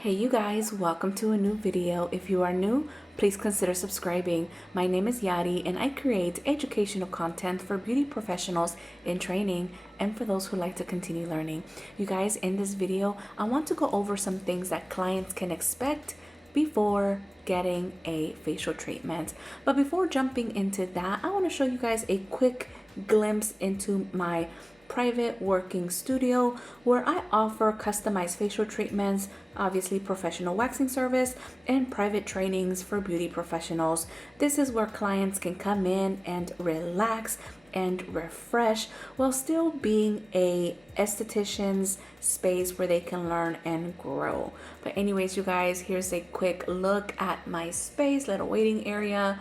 Hey you guys, welcome to a new video. If you are new, please consider subscribing. My name is Yadi and I create educational content for beauty professionals in training and for those who like to continue learning. You guys, in this video, I want to go over some things that clients can expect before getting a facial treatment. But before jumping into that, I want to show you guys a quick glimpse into my private working studio where I offer customized facial treatments, obviously professional waxing service, and private trainings for beauty professionals. This is where clients can come in and relax and refresh while still being a esthetician's space where they can learn and grow. But anyways, you guys, here's a quick look at my space, little waiting area.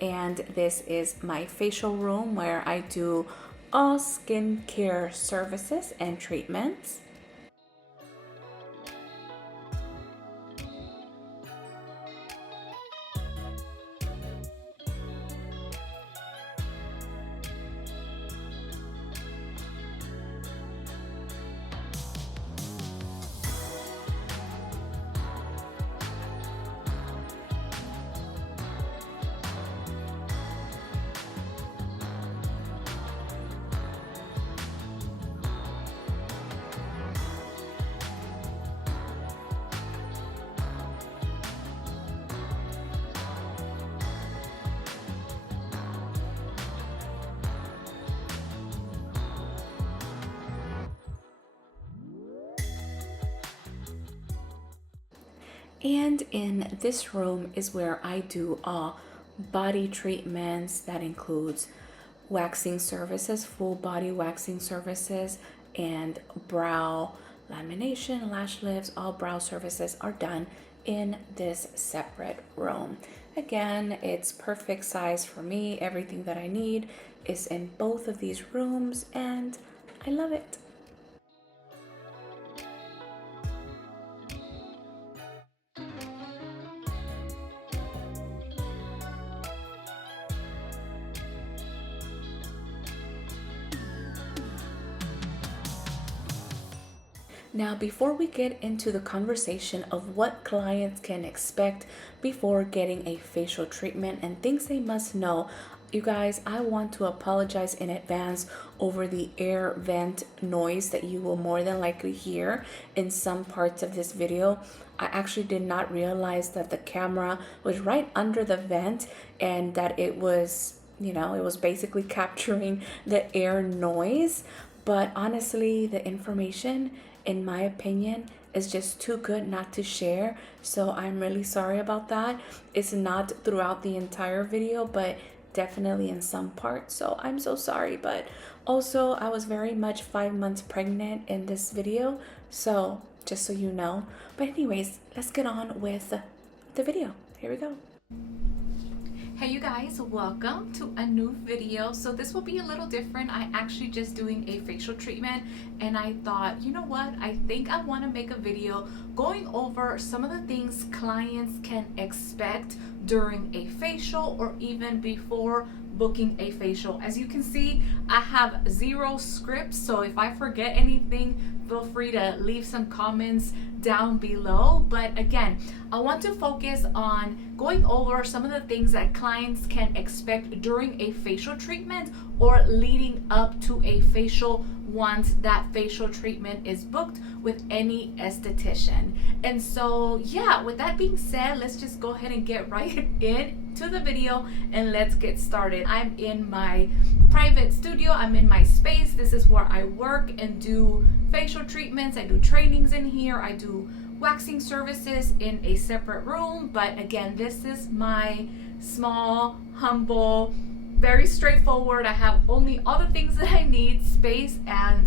And this is my facial room where I do all skincare services and treatments. And in this room is where I do all body treatments. That includes waxing services, full body waxing services, and brow lamination, lash lifts. All brow services are done in this separate room. Again, it's perfect size for me. Everything that I need is in both of these rooms and I love it. Now, before we get into the conversation of what clients can expect before getting a facial treatment and things they must know, you guys, I want to apologize in advance over the air vent noise that you will more than likely hear in some parts of this video. I actually did not realize that the camera was right under the vent and that it was, it was basically capturing the air noise. But honestly, the information, in my opinion, is just too good not to share. So I'm really sorry about that. It's not throughout the entire video, but definitely in some parts. So I'm so sorry. But also, I was very much 5 months pregnant in this video. So just so you know. But anyways, let's get on with the video. Here we go. Hey you guys, welcome to a new video. So this will be a little different. I actually just doing a facial treatment and I thought, you know what, I think I want to make a video going over some of the things clients can expect during a facial or even before booking a facial. As you can see, I have 0 scripts, so if I forget anything, feel free to leave some comments down below. But again, I want to focus on going over some of the things that clients can expect during a facial treatment or leading up to a facial once that facial treatment is booked with any esthetician. And so yeah, with that being said, let's just go ahead and get right into the video and let's get started. I'm in my private studio, I'm in my space. This is where I work and do facial treatments. I do trainings in here, I do waxing services in a separate room. But again, this is my small, humble, very straightforward. I have only all the things that I need, space, and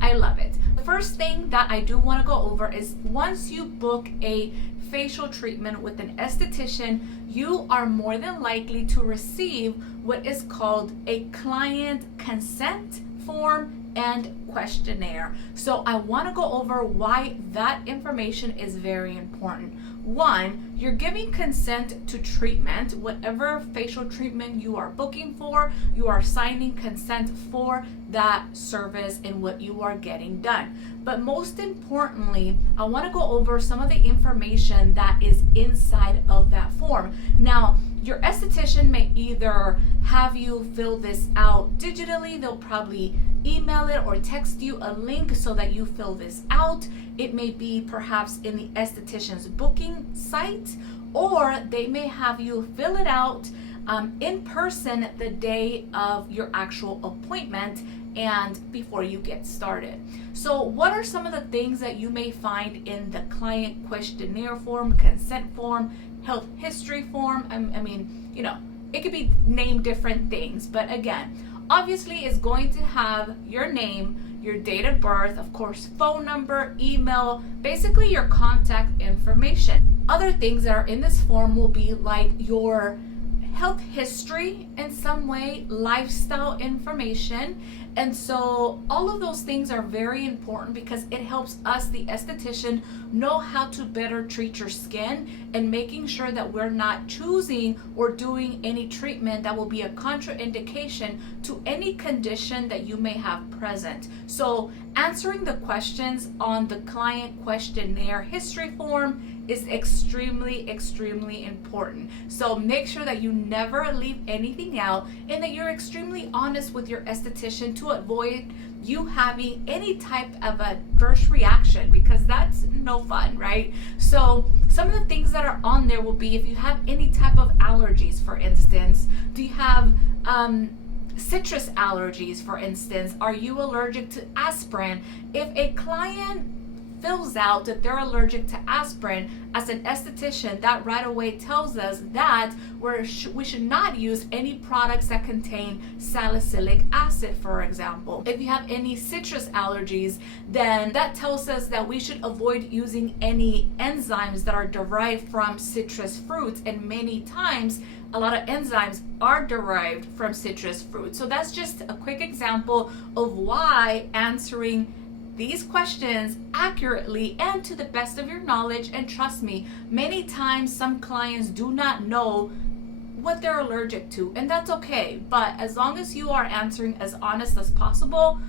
I love it. The first thing that I do want to go over is once you book a facial treatment with an esthetician, you are more than likely to receive what is called a client consent form and questionnaire. So I want to go over why that information is very important. One, you're giving consent to treatment. Whatever facial treatment you are booking for, you are signing consent for that service and what you are getting done. But most importantly, I want to go over some of the information that is inside of that form. Now, your esthetician may either have you fill this out digitally, they'll probably email it or text you a link so that you fill this out. It may be perhaps in the esthetician's booking site, or they may have you fill it out in person the day of your actual appointment and before you get started. So what are some of the things that you may find in the client questionnaire form, consent form, health history form? I mean, you know, it could be named different things, but again, obviously it's going to have your name, your date of birth, of course, phone number, email, basically your contact information. Other things that are in this form will be like your health history in some way, lifestyle information. And so all of those things are very important because it helps us, the esthetician, know how to better treat your skin and making sure that we're not choosing or doing any treatment that will be a contraindication to any condition that you may have present. So answering the questions on the client questionnaire history form is extremely important. So make sure that you never leave anything out and that you're extremely honest with your esthetician to avoid you having any type of adverse reaction, because that's no fun, right? So some of the things that are on there will be if you have any type of allergies, for instance. Do you have citrus allergies, for instance? Are you allergic to aspirin? If a client fills out that they're allergic to aspirin, as an esthetician, that right away tells us that we should not use any products that contain salicylic acid, for example. If you have any citrus allergies, then that tells us that we should avoid using any enzymes that are derived from citrus fruits, and many times a lot of enzymes are derived from citrus fruits. So that's just a quick example of why answering these questions accurately and to the best of your knowledge, and trust me, many times some clients do not know what they're allergic to, and that's okay. But as long as you are answering as honest as possible,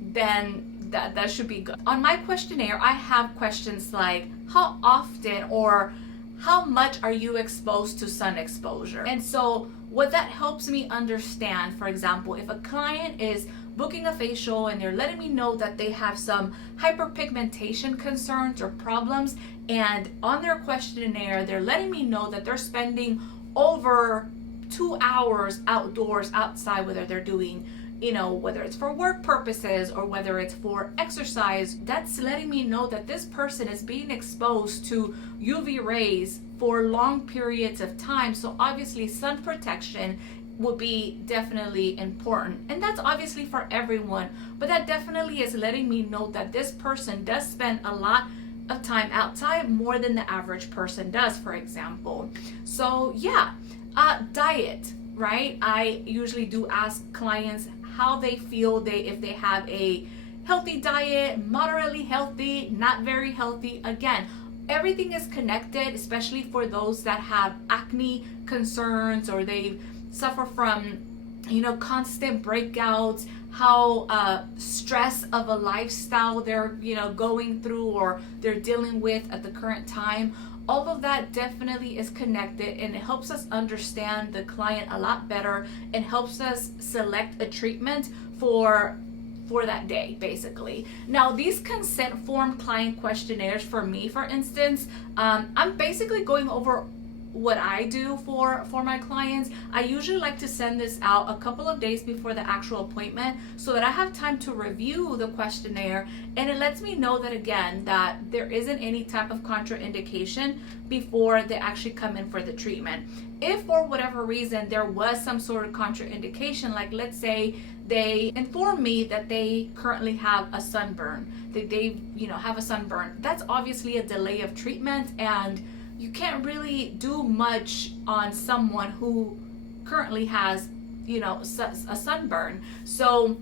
then that should be good. On my questionnaire, I have questions like how often or how much are you exposed to sun exposure? And so what that helps me understand, for example, if a client is booking a facial and they're letting me know that they have some hyperpigmentation concerns or problems, and on their questionnaire they're letting me know that they're spending over 2 hours outdoors outside, whether they're doing, you know, whether it's for work purposes or whether it's for exercise, that's letting me know that this person is being exposed to UV rays for long periods of time. So obviously sun protection would be definitely important, and that's obviously for everyone, but that definitely is letting me know that this person does spend a lot of time outside, more than the average person does, for example. So yeah, diet, right? I usually do ask clients how they feel, if they have a healthy diet, moderately healthy, not very healthy. Again, everything is connected, especially for those that have acne concerns or they suffer from, you know, constant breakouts, how stress of a lifestyle they're, you know, going through or they're dealing with at the current time. All of that definitely is connected, and it helps us understand the client a lot better and helps us select a treatment for that day, basically. Now, these consent form client questionnaires, for me, for instance, I'm basically going over what I do for my clients. I usually like to send this out a couple of days before the actual appointment so that I have time to review the questionnaire, and it lets me know that, again, that there isn't any type of contraindication before they actually come in for the treatment. If for whatever reason there was some sort of contraindication, like let's say they inform me that they currently have a sunburn, that they, you know, have a sunburn, that's obviously a delay of treatment, and you can't really do much on someone who currently has, you know, a sunburn. So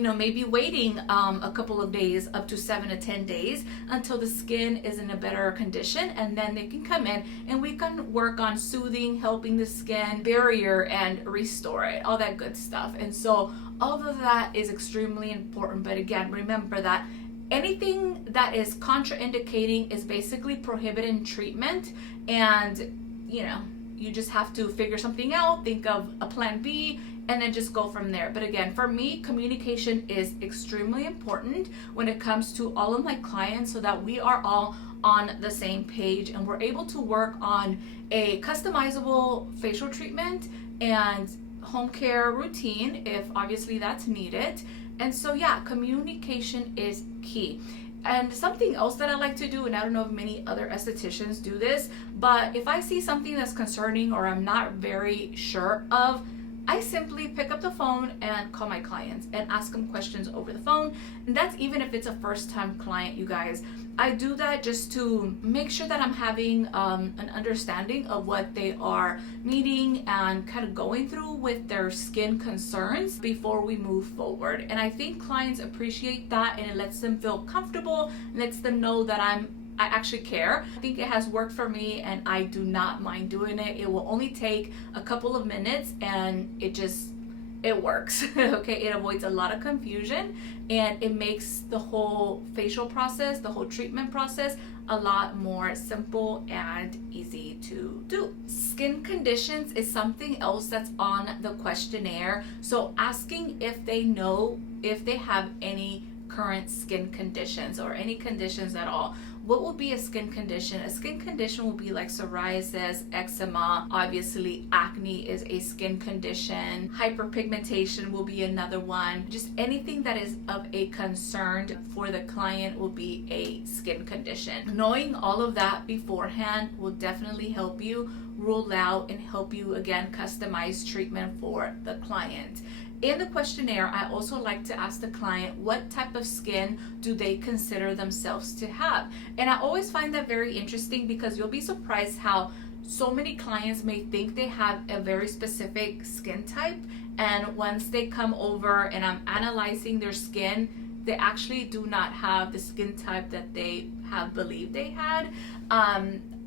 maybe waiting a couple of days, up to 7 to 10 days, until the skin is in a better condition, and then they can come in and we can work on soothing, helping the skin barrier and restore it, all that good stuff. And so all of that is extremely important. But again, remember that anything that is contraindicating is basically prohibiting treatment, and you just have to figure something out, think of a plan B, and then just go from there. But again, for me, communication is extremely important when it comes to all of my clients, so that we are all on the same page and we're able to work on a customizable facial treatment and home care routine if obviously that's needed. And so yeah, communication is key. And something else that I like to do, and I don't know if many other estheticians do this, but if I see something that's concerning or I'm not very sure of, I simply pick up the phone and call my clients and ask them questions over the phone. And that's even if it's a first-time client, you guys. I do that just to make sure that I'm having an understanding of what they are needing and kind of going through with their skin concerns before we move forward. And I think clients appreciate that, and it lets them feel comfortable, lets them know that I actually care. I think it has worked for me, and I do not mind doing it. It will only take a couple of minutes, and it works. Okay, it avoids a lot of confusion, and it makes the whole facial process, the whole treatment process, a lot more simple and easy to do. Skin conditions is something else that's on the questionnaire. So asking if they know if they have any current skin conditions or any conditions at all. What will be a skin condition? A skin condition will be like psoriasis, eczema. Obviously, acne is a skin condition. Hyperpigmentation will be another one. Just anything that is of a concern for the client will be a skin condition. Knowing all of that beforehand will definitely help you rule out and help you, again, customize treatment for the client. In the questionnaire, I also like to ask the client what type of skin do they consider themselves to have. And I always find that very interesting, because you'll be surprised how so many clients may think they have a very specific skin type, and once they come over and I'm analyzing their skin, they actually do not have the skin type that they have believed they had.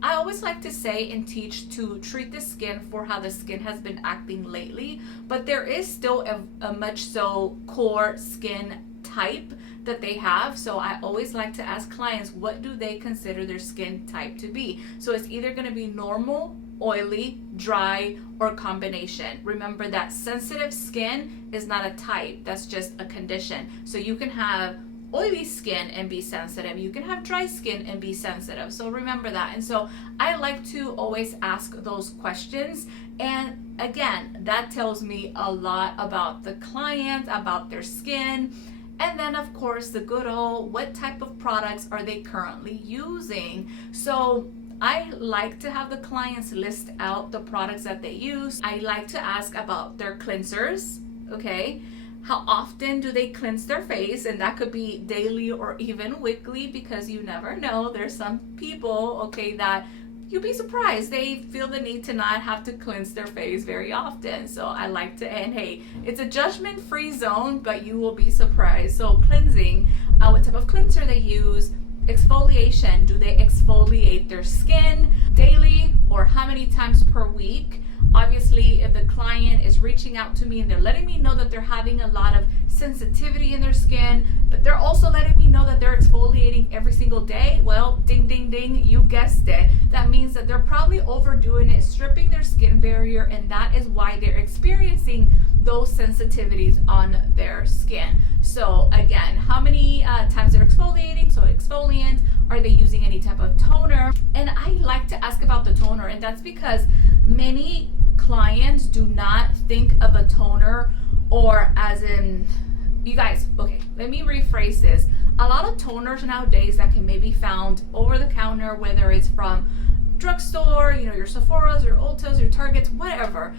I always like to say and teach to treat the skin for how the skin has been acting lately, but there is still a much so core skin type that they have. So I always like to ask clients, what do they consider their skin type to be? So it's either going to be normal, oily, dry, or combination. Remember that sensitive skin is not a type, that's just a condition. So you can have oily skin and be sensitive. You can have dry skin and be sensitive. So remember that. And so I like to always ask those questions. And again, that tells me a lot about the client, about their skin. And then of course, the good old, what type of products are they currently using? So I like to have the clients list out the products that they use. I like to ask about their cleansers, okay? How often do they cleanse their face? And that could be daily or even weekly, because you never know. There's some people, okay, that you'd be surprised. They feel the need to not have to cleanse their face very often. So I like to, and hey, it's a judgment-free zone, but you will be surprised. So cleansing, what type of cleanser they use. Exfoliation, do they exfoliate their skin daily or how many times per week? Obviously, if the client is reaching out to me and they're letting me know that they're having a lot of sensitivity in their skin, but they're also letting me know that they're exfoliating every single day, well, ding, ding, ding, you guessed it. That means that they're probably overdoing it, stripping their skin barrier, and that is why they're experiencing those sensitivities on their skin. So again, how many times they're exfoliating, so exfoliant, are they using any type of toner? And I like to ask about the toner, and that's because many clients do not think of a toner, or as in, you guys, okay, let me rephrase this. A lot of toners nowadays that can maybe found over the counter, whether it's from drugstore, your Sephora's, your Ulta's, your Target's, whatever.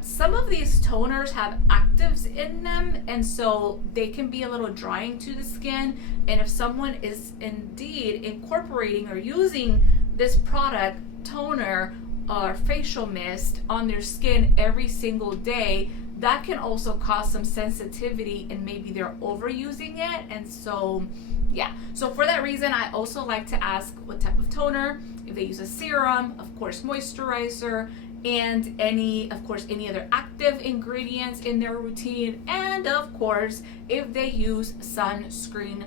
Some of these toners have actives in them, and so they can be a little drying to the skin. And if someone is indeed incorporating or using this product, toner or facial mist, on their skin every single day, that can also cause some sensitivity and maybe they're overusing it. And so yeah, so for that reason, I also like to ask what type of toner, if they use a serum, of course moisturizer, and any other active ingredients in their routine, and of course if they use sunscreen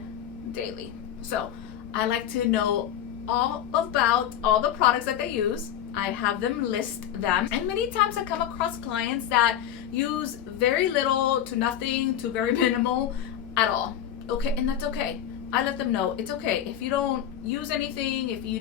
daily. So I like to know all about all the products that they use. I have them list them, and many times I come across clients that use very little to nothing to very minimal at all. Okay, and that's okay. I let them know it's okay if you don't use anything, if you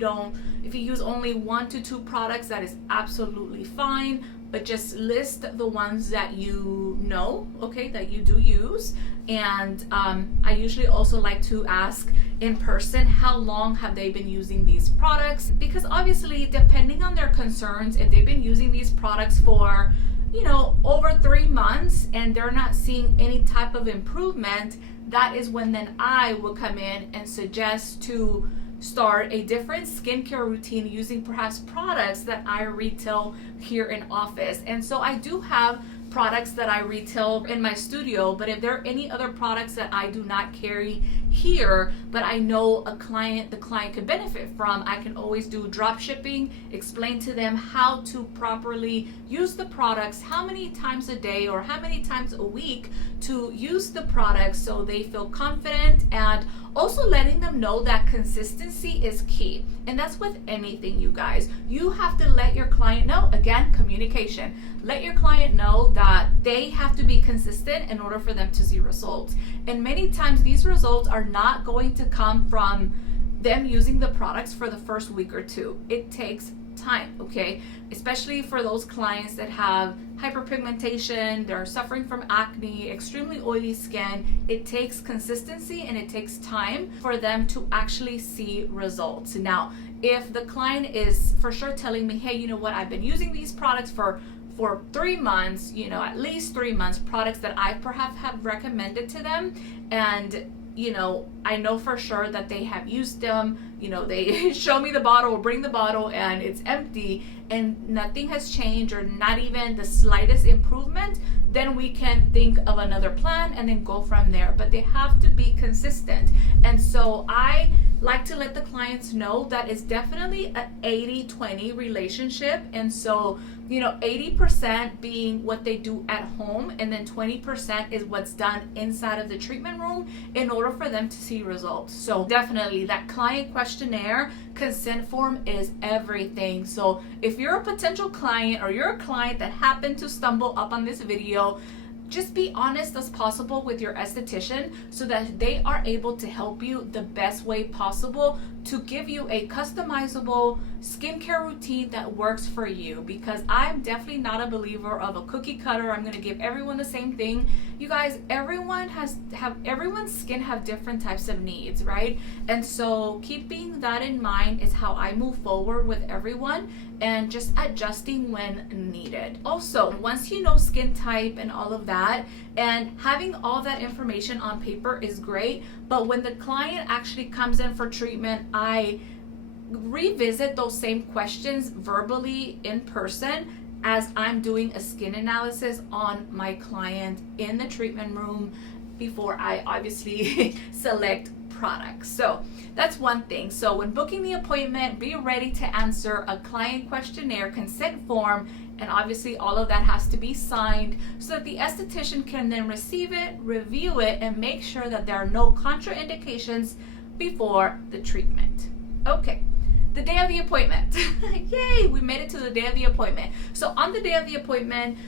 use only 1 to 2 products, that is absolutely fine, but just list the ones that you know, okay, that you do use. And I usually also like to ask in person, how long have they been using these products? Because obviously, depending on their concerns, if they've been using these products for, over 3 months and they're not seeing any type of improvement, that is when then I will come in and suggest to start a different skincare routine using perhaps products that I retail here in office. And so I do have products that I retail in my studio, but if there are any other products that I do not carry here, but I know the client could benefit from, I can always do drop shipping, explain to them how to properly use the products, how many times a day or how many times a week to use the products so they feel confident, and also letting them know that consistency is key. And that's with anything, you guys. You have to let your client know, again, communication. Let your client know that they have to be consistent in order for them to see results. And many times these results are not going to come from them using the products for the first week or 2. It takes time, okay? Especially for those clients that have hyperpigmentation, they're suffering from acne, extremely oily skin. It takes consistency and it takes time for them to actually see results. Now, if the client is for sure telling me, hey, you know what, I've been using these products for 3 months, at least 3 months, products that I perhaps have recommended to them, and I know for sure that they have used them, they show me the bottle or bring the bottle and it's empty and nothing has changed or not even the slightest improvement, then we can think of another plan and then go from there. But they have to be consistent. And so I like to let the clients know that it's definitely an 80-20 relationship. And so 80% being what they do at home, and then 20% is what's done inside of the treatment room in order for them to see results. So definitely that client questionnaire consent form is everything. So if you're a potential client or you're a client that happened to stumble up on this video, just be honest as possible with your esthetician so that they are able to help you the best way possible to give you a customizable skincare routine that works for you. Because I'm definitely not a believer of a cookie cutter. I'm going to give everyone the same thing. You guys, everyone's skin have different types of needs, right? And so keeping that in mind is how I move forward with everyone, and just adjusting when needed. Also, once you know skin type and all of that, and having all that information on paper is great, but when the client actually comes in for treatment, I revisit those same questions verbally in person as I'm doing a skin analysis on my client in the treatment room before I obviously select products. So that's one thing. So when booking the appointment, be ready to answer a client questionnaire consent form, and obviously all of that has to be signed so that the esthetician can then receive it, review it, and make sure that there are no contraindications before the treatment. Okay, the day of the appointment. Yay, we made it to the day of the appointment. So on the day of the appointment,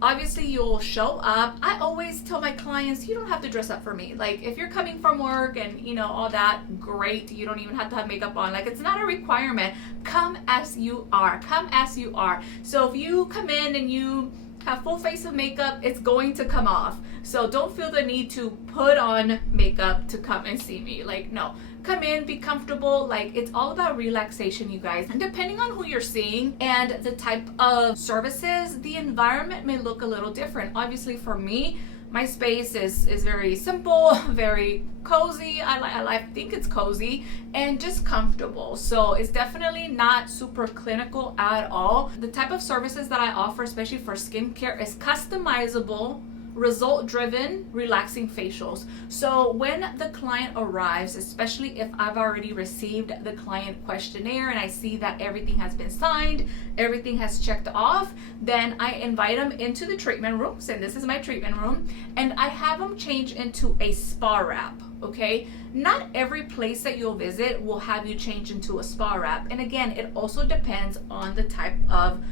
obviously you'll show up. I always tell my clients, you don't have to dress up for me. Like if you're coming from work and all that, great. You don't even have to have makeup on. Like it's not a requirement. Come as you are. Come as you are. So if you come in and you have full face of makeup, it's going to come off. So don't feel the need to put on makeup to come and see me. Like no. Come in, be comfortable. Like it's all about relaxation, you guys. And depending on who you're seeing and the type of services, the environment may look a little different. Obviously for me, My space is very simple, very cozy. I think it's cozy and just comfortable. So it's definitely not super clinical at all. The type of services that I offer, especially for skincare, is customizable, result-driven, relaxing facials. So when the client arrives, especially if I've already received the client questionnaire and I see that everything has been signed, everything has checked off, then I invite them into the treatment room. So this is my treatment room, and I have them change into a spa wrap. Okay, not every place that you'll visit will have you change into a spa wrap, and again, it also depends on the type of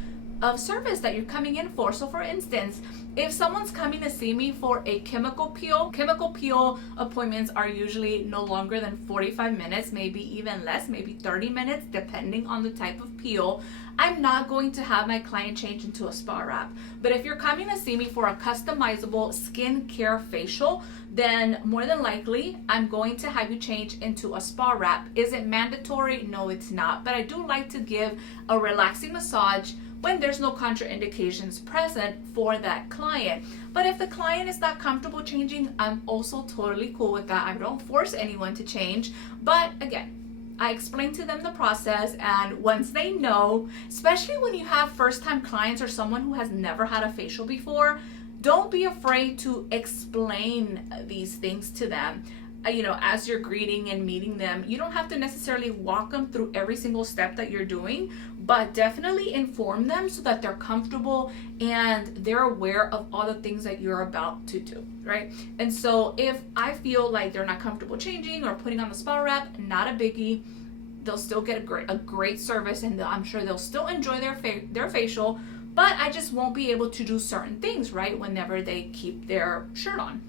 service that you're coming in for. So for instance, if someone's coming to see me for a chemical peel appointments are usually no longer than 45 minutes, maybe even less, maybe 30 minutes, depending on the type of peel. I'm not going to have my client change into a spa wrap. But if you're coming to see me for a customizable skincare facial, then more than likely I'm going to have you change into a spa wrap. Is it mandatory? No, it's not. But I do like to give a relaxing massage when there's no contraindications present for that client. But if the client is not comfortable changing, I'm also totally cool with that. I don't force anyone to change. But again, I explain to them the process, and once they know, especially when you have first-time clients or someone who has never had a facial before, don't be afraid to explain these things to them. As you're greeting and meeting them, you don't have to necessarily walk them through every single step that you're doing, but definitely inform them so that they're comfortable and they're aware of all the things that you're about to do, right? And so if I feel like they're not comfortable changing or putting on the spa wrap, not a biggie. They'll still get a great service, and I'm sure they'll still enjoy their facial, but I just won't be able to do certain things, right, whenever they keep their shirt on.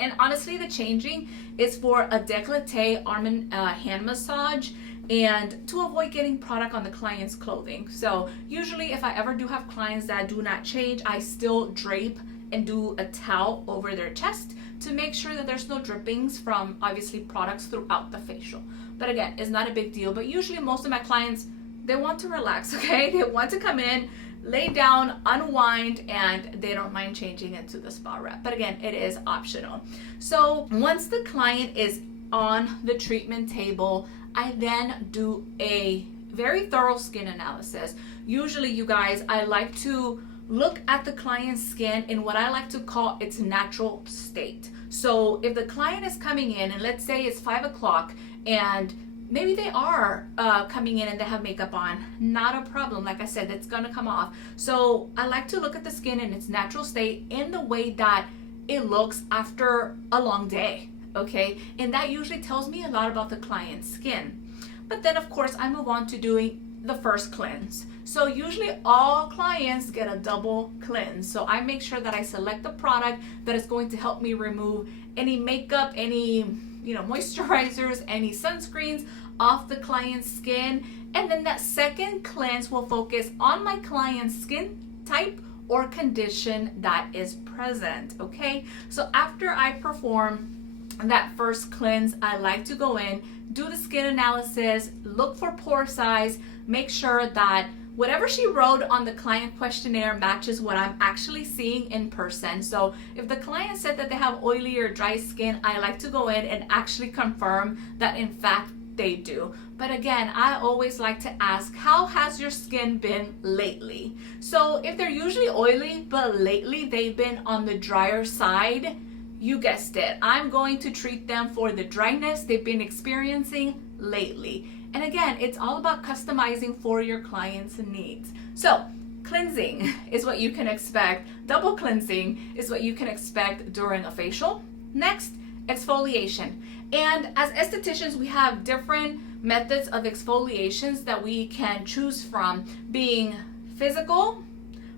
And honestly, the changing is for a décolleté arm and hand massage, and to avoid getting product on the client's clothing. So usually if I ever do have clients that do not change, I still drape and do a towel over their chest to make sure that there's no drippings from obviously products throughout the facial. But again, it's not a big deal. But usually most of my clients, they want to relax, okay? They want to come in, lay down, unwind, and they don't mind changing into the spa wrap. But again, it is optional. So once the client is on the treatment table, I then do a very thorough skin analysis. Usually, you guys, I like to look at the client's skin in what I like to call its natural state. So if the client is coming in, and let's say it's 5 o'clock, and maybe they are coming in and they have makeup on, not a problem. Like I said, that's gonna come off. So I like to look at the skin in its natural state in the way that it looks after a long day, okay? And that usually tells me a lot about the client's skin. But then of course I move on to doing the first cleanse. So usually all clients get a double cleanse. So I make sure that I select the product that is going to help me remove any makeup, any moisturizers, any sunscreens off the client's skin. And then that second cleanse will focus on my client's skin type or condition that is present, okay? So after I perform that first cleanse, I like to go in, do the skin analysis, look for pore size, make sure that whatever she wrote on the client questionnaire matches what I'm actually seeing in person. So if the client said that they have oily or dry skin, I like to go in and actually confirm that in fact they do. But again, I always like to ask, how has your skin been lately? So if they're usually oily, but lately they've been on the drier side, you guessed it, I'm going to treat them for the dryness they've been experiencing lately. And again, it's all about customizing for your client's needs. So cleansing is what you can expect. Double cleansing is what you can expect during a facial. Next, exfoliation. And as estheticians, we have different methods of exfoliations that we can choose from, being physical,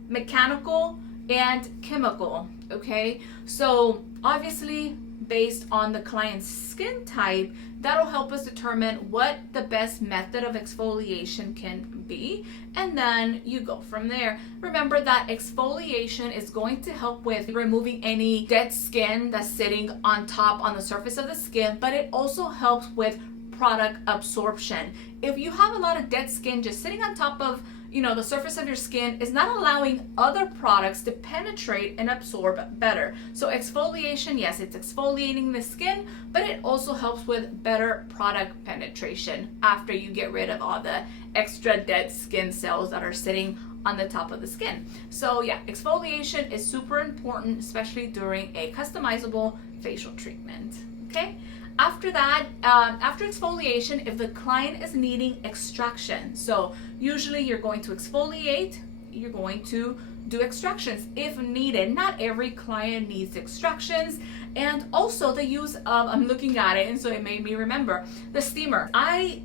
mechanical, and chemical, okay? So obviously, based on the client's skin type, that'll help us determine what the best method of exfoliation can be, and then you go from there. Remember that exfoliation is going to help with removing any dead skin that's sitting on top on the surface of the skin, but it also helps with product absorption. If you have a lot of dead skin just sitting on top of the surface of your skin is not allowing other products to penetrate and absorb better. So exfoliation, yes, it's exfoliating the skin, but it also helps with better product penetration after you get rid of all the extra dead skin cells that are sitting on the top of the skin. So yeah, exfoliation is super important, especially during a customizable facial treatment. Okay. After that, after exfoliation, if the client is needing extraction, so usually you're going to exfoliate, you're going to do extractions if needed. Not every client needs extractions. And also the use of, I'm looking at it and so it made me remember, the steamer. I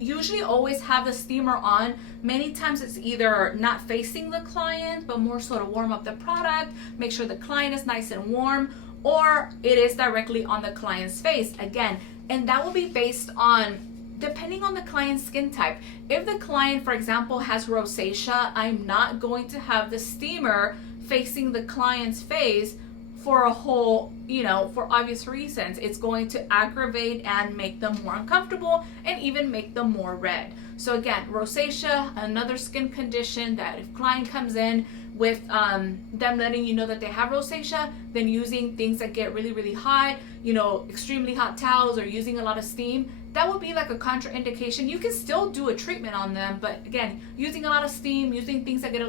usually always have the steamer on. Many times it's either not facing the client, but more so to warm up the product, make sure the client is nice and warm, or it is directly on the client's face again. And that will be based on, depending on the client's skin type. If the client, for example, has rosacea, I'm not going to have the steamer facing the client's face for a whole, for obvious reasons. It's going to aggravate and make them more uncomfortable and even make them more red. So again, rosacea, another skin condition that if client comes in with them letting you know that they have rosacea, then using things that get really, really hot, extremely hot towels or using a lot of steam, that would be like a contraindication. You can still do a treatment on them, but again, using a lot of steam, using things that get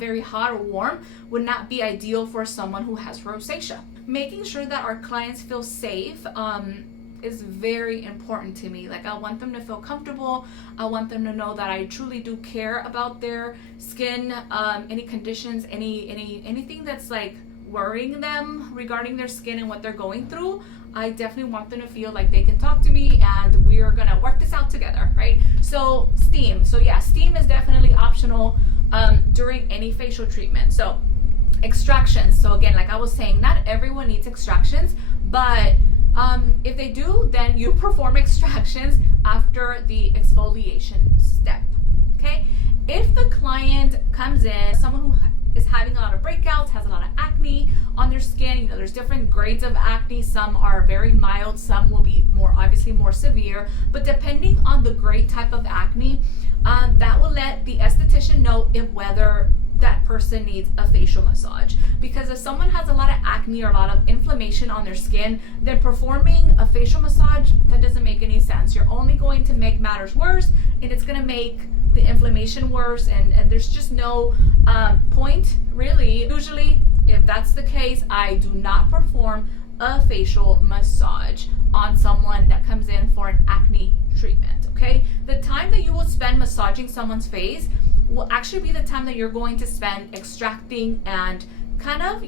very hot or warm would not be ideal for someone who has rosacea. Making sure that our clients feel safe is very important to me. Like, I want them to feel comfortable. I want them to know that I truly do care about their skin, any conditions, anything that's like worrying them regarding their skin and what they're going through. I definitely want them to feel like they can talk to me and we're gonna work this out together, right? So steam. So yeah, steam is definitely optional during any facial treatment. So extractions. So again, like I was saying, not everyone needs extractions, but if they do, then you perform extractions after the exfoliation step. Okay. If the client comes in, someone who is having a lot of breakouts, has a lot of acne on their skin, there's different grades of acne. Some are very mild, some will be obviously more severe, but depending on the grade type of acne, that will let the esthetician know whether that person needs a facial massage. Because if someone has a lot of acne or a lot of inflammation on their skin, then performing a facial massage, that doesn't make any sense. You're only going to make matters worse, and it's going to make the inflammation worse, and there's just no point really. Usually, if that's the case, I do not perform a facial massage on someone that comes in for an acne treatment. Okay, the time that you will spend massaging someone's face will actually be the time that you're going to spend extracting and kind of,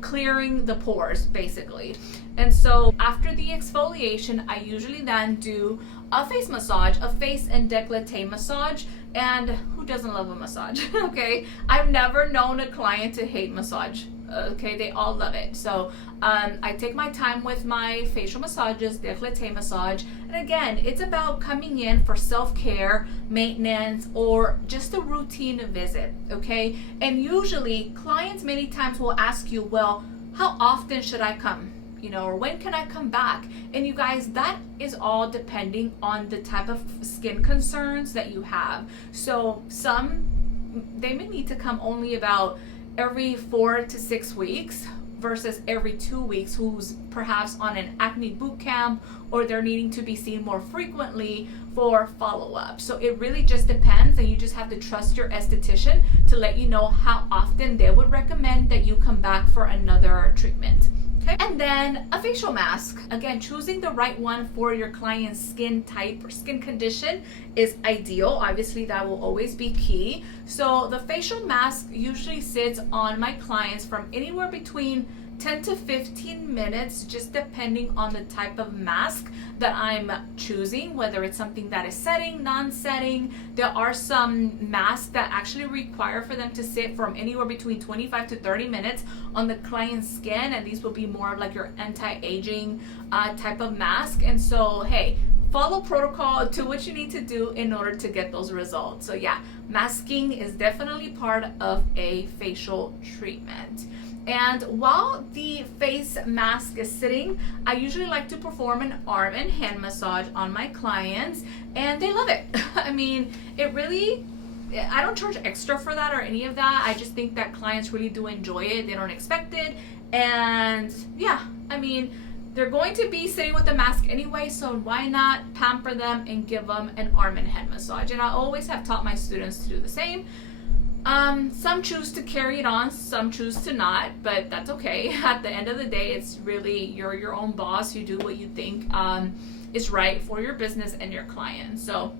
clearing the pores basically. And so after the exfoliation, I usually then do a face massage, a face and décolleté massage. And who doesn't love a massage? Okay, I've never known a client to hate massage. Okay, they all love it. So I take my time with my facial massages, décolleté massage. And again, it's about coming in for self-care, maintenance, or just a routine visit, okay? And usually clients many times will ask you, well, how often should I come? Or when can I come back? And you guys, that is all depending on the type of skin concerns that you have. So they may need to come only about every 4 to 6 weeks versus every 2 weeks, who's perhaps on an acne boot camp, or they're needing to be seen more frequently for follow-up. So it really just depends, and you just have to trust your esthetician to let you know how often they would recommend that you come back for another treatment. Okay. And then a facial mask. Again, choosing the right one for your client's skin type or skin condition is ideal. Obviously, that will always be key. So the facial mask usually sits on my clients from anywhere between 10 to 15 minutes, just depending on the type of mask that I'm choosing, whether it's something that is setting, non-setting. There are some masks that actually require for them to sit from anywhere between 25 to 30 minutes on the client's skin, and these will be more like your anti-aging type of mask. And so, hey, follow protocol, do what you need to do in order to get those results. So yeah, masking is definitely part of a facial treatment. And while the face mask is sitting, I usually like to perform an arm and hand massage on my clients, and they love it. I mean, it really I don't charge extra for that or any of that. I just think that clients really do enjoy it. They don't expect it. And yeah, I mean, they're going to be sitting with the mask anyway, so why not pamper them and give them an arm and head massage? And I always have taught my students to do the same. Some choose to carry it on, some choose to not, but that's okay. At the end of the day, it's really, you're your own boss. You do what you think is right for your business and your client. So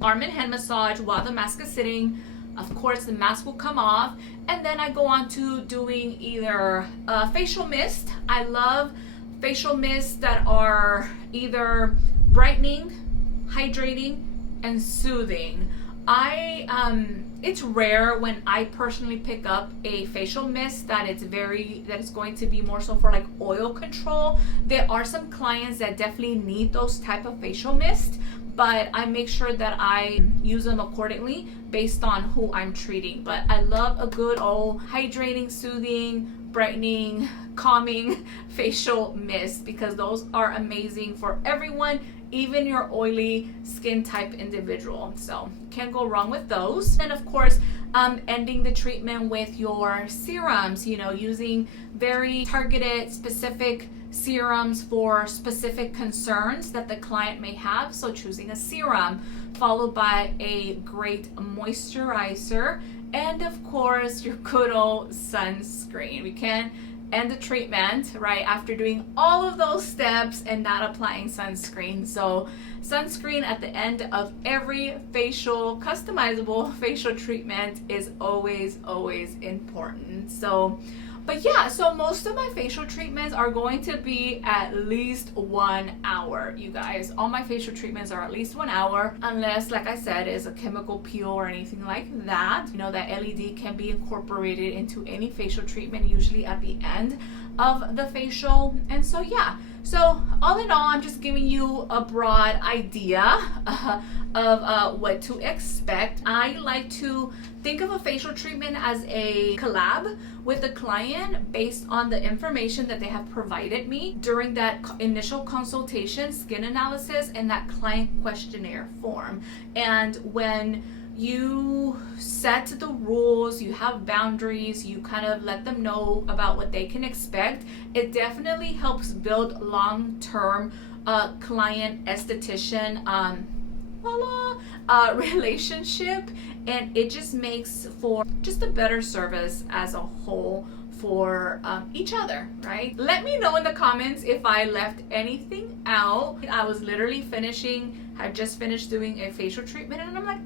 arm and head massage while the mask is sitting. Of course, the mask will come off, and then I go on to doing either facial mist. I love facial mists that are either brightening, hydrating, and soothing. It's rare when I personally pick up a facial mist that is going to be more so for like oil control. There are some clients that definitely need those type of facial mist, but I make sure that I use them accordingly based on who I'm treating. But I love a good old hydrating, soothing, brightening, calming facial mist, because those are amazing for everyone, even your oily skin type individual. So can't go wrong with those. And of course, ending the treatment with your serums, using very targeted, specific serums for specific concerns that the client may have. So choosing a serum followed by a great moisturizer, and of course your good old sunscreen. We can't end the treatment right after doing all of those steps and not applying sunscreen. So sunscreen at the end of every facial, customizable facial treatment is always important. But yeah, so most of my facial treatments are going to be at least 1 hour, you guys. All my facial treatments are at least 1 hour, unless, like I said, is a chemical peel or anything like that. That LED can be incorporated into any facial treatment, usually at the end of the facial. And so yeah, so all in all, I'm just giving you a broad idea of what to expect. I like to think of a facial treatment as a collab with the client based on the information that they have provided me during that initial consultation, skin analysis, and that client questionnaire form. And when you set the rules, you have boundaries, you kind of let them know about what they can expect, it definitely helps build long-term client esthetician relationship, and it just makes for just a better service as a whole for each other, right? Let me know in the comments if I left anything out. I was literally had just finished doing a facial treatment, and I'm like,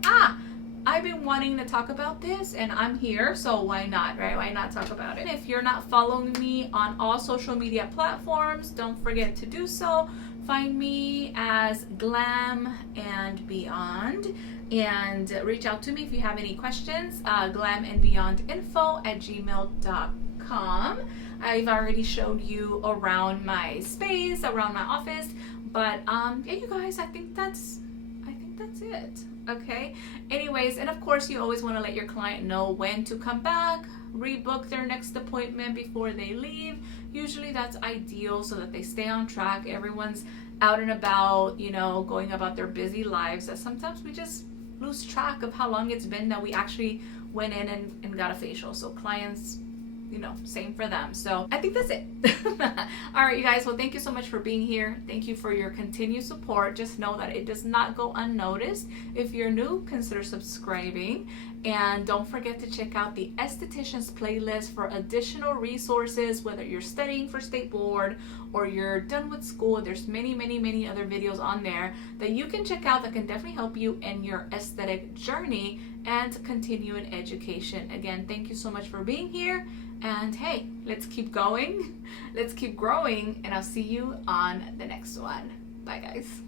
I've been wanting to talk about this, and I'm here, so why not, right? Why not talk about it? If you're not following me on all social media platforms, don't forget to do so. Find me as Glam and Beyond, and reach out to me if you have any questions. glamandbeyondinfo@gmail.com. I've already showed you around my space, around my office, but yeah, you guys, I think that's it. Okay, anyways, and of course you always want to let your client know when to come back, rebook their next appointment before they leave. Usually that's ideal so that they stay on track. Everyone's out and about, going about their busy lives, that sometimes we just lose track of how long it's been that we actually went in and got a facial. So clients, same for them. So I think that's it. All right, you guys. Well, thank you so much for being here. Thank you for your continued support. Just know that it does not go unnoticed. If you're new, consider subscribing. And don't forget to check out the Estheticians playlist for additional resources, whether you're studying for state board or you're done with school. There's many other videos on there that you can check out that can definitely help you in your aesthetic journey and continue in education. Again, thank you so much for being here. And hey, let's keep going, let's keep growing, and I'll see you on the next one. Bye, guys.